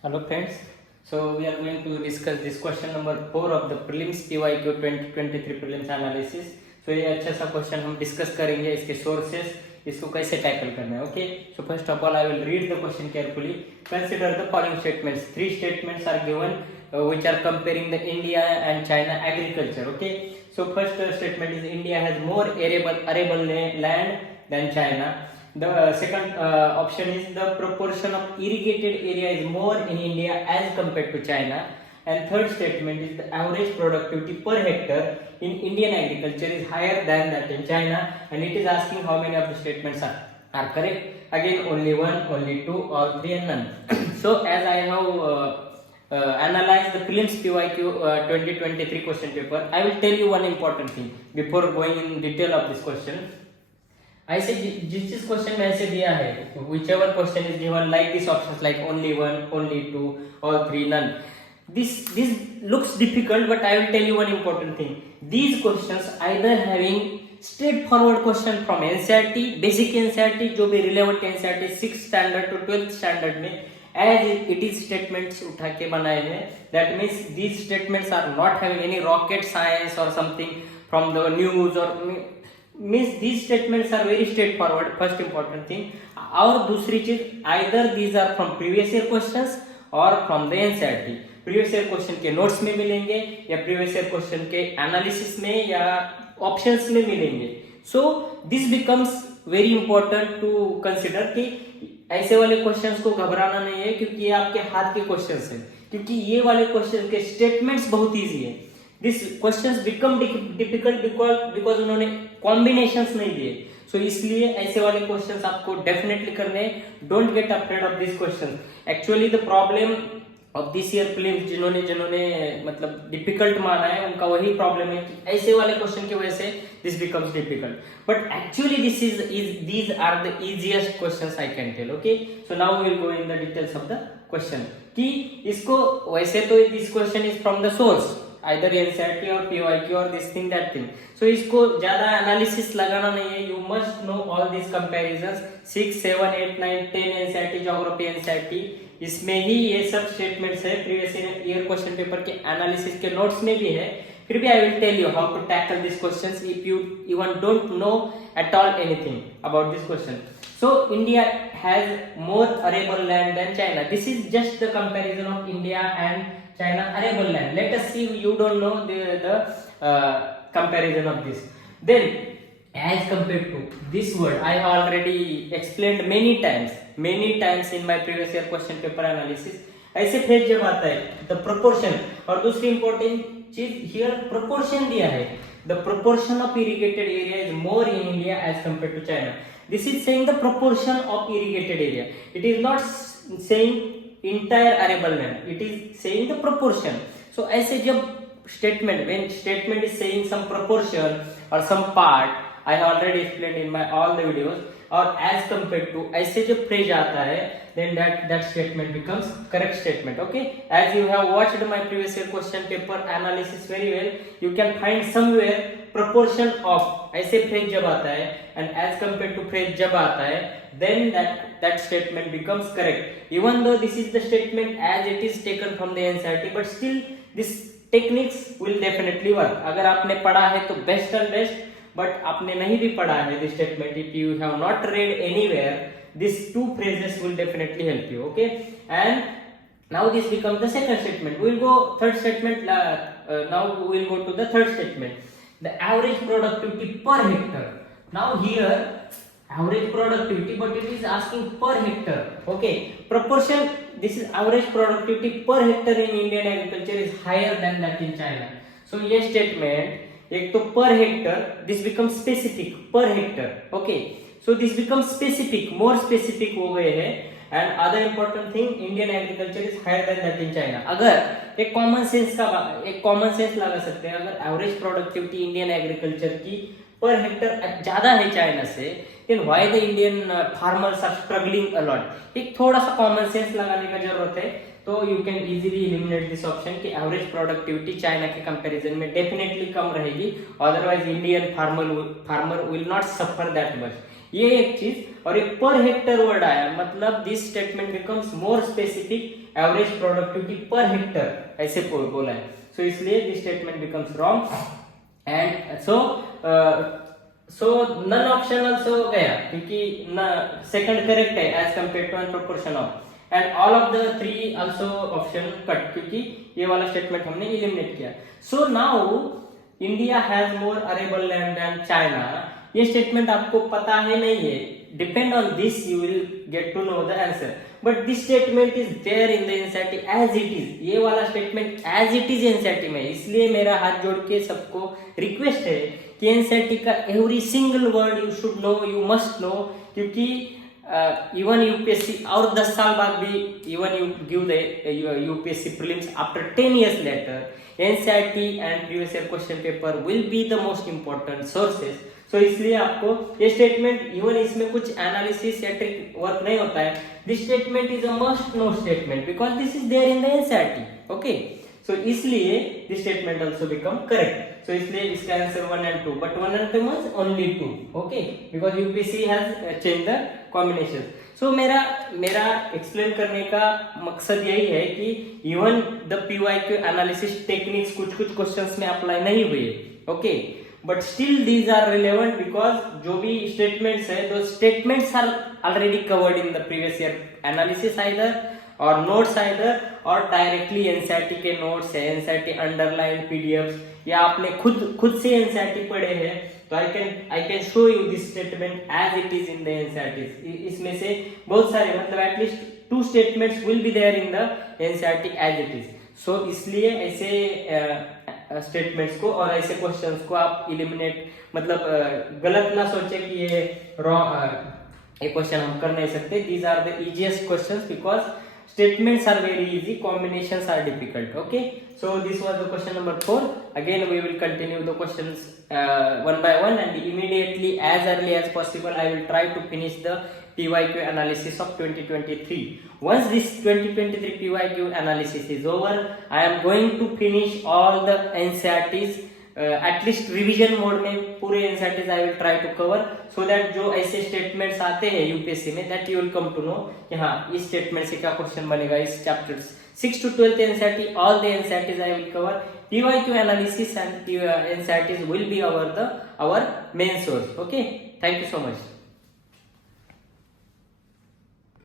Hello friends. So we are going to discuss this question number 4 of the prelims PYQ 2023 prelims analysis. So ये अच्छा सा question हम discuss करेंगे, इसके sources, इसको कैसे टैकल करना है. Okay, so first of all I will read the question carefully. Consider the following statements. Three statements are given which are comparing the India and China agriculture. Okay, so first statement is India has more arable land than China. The second option is the proportion of irrigated area is more in India as compared to China. And third statement is the average productivity per hectare in Indian agriculture is higher than that in China. And it is asking how many of the statements are correct. Again, only one, only two, all three, and none. So as I have analyze the prelims PYQ 2023 question paper, I will tell you one important thing before going in detail of this question. ऐसे जिस question में ऐसे दिया है, whichever question is given like this options like only one, only two, all three, none. This looks difficult, but I will tell you one important thing. These questions either having straightforward question from NCERT, basic NCERT, जो भी relevant NCERT 6th standard to 12th standard में as it is statements उठा के बनाए हैं. That means these statements are not having any rocket science or something from the news or means these statements are very straightforward. First important thing. और दूसरी चीज either these are from previous year questions or from the NCERT. previous year question के notes में मिलेंगे या previous year question के analysis में या options में मिलेंगे. So this becomes very important to consider कि ऐसे वाले क्वेश्चंस को घबराना नहीं है, क्योंकि ये आपके हाथ के क्वेश्चंस हैं, क्योंकि ये वाले क्वेश्चन के स्टेटमेंट्स बहुत इजी है. This questions become difficult because उन्होंने कॉम्बिनेशंस नहीं दिए. सो इसलिए ऐसे वाले क्वेश्चंस आपको डेफिनेटली करने हैं. Don't get afraid of this question. Actually the problem of this year prelims जिन्होंने मतलब डिफिकल्ट माना है, उनका वही प्रॉब्लम है कि ऐसे वाले क्वेश्चन की वजह से this becomes difficult. But actually these are the easiest questions I can tell. Okay, so now we will go in the details of the question. कि इसको वैसे तो this question is from the source either NCERT or PYQ or this thing that thing. So इसको ज्यादा analysis लगाना नहीं है. You must know all these comparisons 6, 7, 8, 9, 10 NCERT geography NCERT, इसमें ही ये सब स्टेटमेंट्स है. प्रीवियस ईयर क्वेश्चन पेपर के एनालिसिस के नोट्स में भी है. फिर भी I will tell you how to tackle these questions if you even don't know at all anything about this question. So India has more arable land than China. This is just the comparison of India and China arable land. Let us see. You don't know the comparison of this. Then as compared to this word, I have already explained many times in my previous year question paper analysis. ऐसे phrase जब आता है the proportion, और दूसरी important चीज here proportion दिया है. The proportion of irrigated area is more in India as compared to China. This is saying the proportion of irrigated area. It is not saying entire arable land. It is saying the proportion. So ऐसे जब statement, when statement is saying some proportion or some part, I have already explained in my all the videos, और as compared to ऐसे जब phrase आता है, then that statement becomes correct statement. Okay, as you have watched my previous year question paper analysis very well, you can find somewhere proportion of ऐसे phrase जब आता है and as compared to phrase जब आता है, then that statement becomes correct. Even though this is the statement as it is taken from the NCERT, but still this techniques will definitely work. अगर आपने पढ़ा है तो best and best, but आपने नहीं भी पढ़ा है this statement, if you have not read anywhere, these two phrases will definitely help you. Okay, and now this becomes the second statement. We will go third statement. Now we will go to the third statement, the average productivity per hectare. Now here average productivity, but it is asking per hectare. Okay, proportion, this is average productivity per hectare in Indian agriculture is higher than that in China. So ये statement एक तो per hectare, this becomes specific per hectare. Okay, so this becomes specific, more specific हो गए हैं. And other important thing, Indian agriculture is higher than that in China. अगर एक common sense लगा सकते हैं, अगर एवरेज प्रोडक्टिविटी इंडियन एग्रीकल्चर की पर हेक्टर ज्यादा है चाइना से, then why the Indian farmers are struggling a lot. एक थोड़ा सा कॉमन सेंस लगाने का जरूरत है. तो you can easily eliminate this option कि एवरेज प्रोडक्टिविटी चाइना के कंपैरिजन में डेफिनेटली कम रहेगी. Otherwise Indian farmer will not suffer that much. ये एक चीज। और एक पर हेक्टर वर्ड आया, मतलब this statement becomes more specific, average productivity per hectare ऐसे बोला है, सो इसलिए this statement becomes wrong. And so none option also हो गया, क्योंकि सेकंड करेक्ट है as compare to an proportion of, and all of the three also option cut, क्योंकि ये वाला स्टेटमेंट हमने एलिमिनेट किया। So now India has more arable land than China, ये स्टेटमेंट आपको पता है नहीं है, depend on this you will get to know the answer, but this statement is there in the NCERT as it is, ये वाला statement as it is NCERT में, इसलिए मेरा हाथ जोड़ के सबको रिक्वेस्ट है कि एनसीईआरटी का every single word you should know, you must know, क्योंकि इवन यूपीएससी और 10 साल बाद भी, even you give the UPSC prelims after 10 years later, NCERT and previous year question paper will be the most important sources. So इसलिए आपको ये statement, even इसमें कुछ एनालिसिस या ट्रिक वर्क नहीं होता है, this statement is a must know statement because this is there in the NCERT, okay. So इसलिए this statement also become correct. So इसलिए इसका answer 1 and 2, but 1 and 2 means only 2, okay, because UPSC has change the combination. So मेरा explain करने का मकसद यही है कि even the PYQ analysis techniques कुछ क्वेश्चंस में अप्लाई नहीं हुए, okay, but still these are relevant because जो भी स्टेटमेंट्स है, दो statements are already covered in the previous year analysis either our notes either, और डायरेक्टली एनसीईआरटी के नोट्स है, एनसीईआरटी अंडरलाइन पीडीएफ्स, या आपने खुद से एनसीईआरटी पढ़े हैं, तो I can show you this statement as it is in the NCERT. इसमें से बहुत सारे, मतलब at least 2 statements will be there in the NCERT as it is. So इसलिए ऐसे स्टेटमेंट्स को और ऐसे क्वेश्चंस को आप इलिमिनेट, मतलब गलत ना सोचे कि ये रॉन्ग, ये क्वेश्चन हम कर नहीं सकते। These are the easiest questions because statements are very easy, combinations are difficult, okay. So this was the question number 4. Again we will continue the questions one by one, and immediately as early as possible I will try to finish the PYQ analysis of 2023. Once this 2023 PYQ analysis is over, I am going to finish all the NCERTs, at least revision mode में पूरे NCERTs I will try to cover, so that जो ऐसे statements आते हैं UPSC में, that you will come to know कि हाँ इस स्टेटमेंट से क्या क्वेश्चन बनेगा इस chapters 6 to 12th NCERT, all the NCERTs I will cover. PYQ analysis and NCERTs will be our main source, okay. Thank you so much.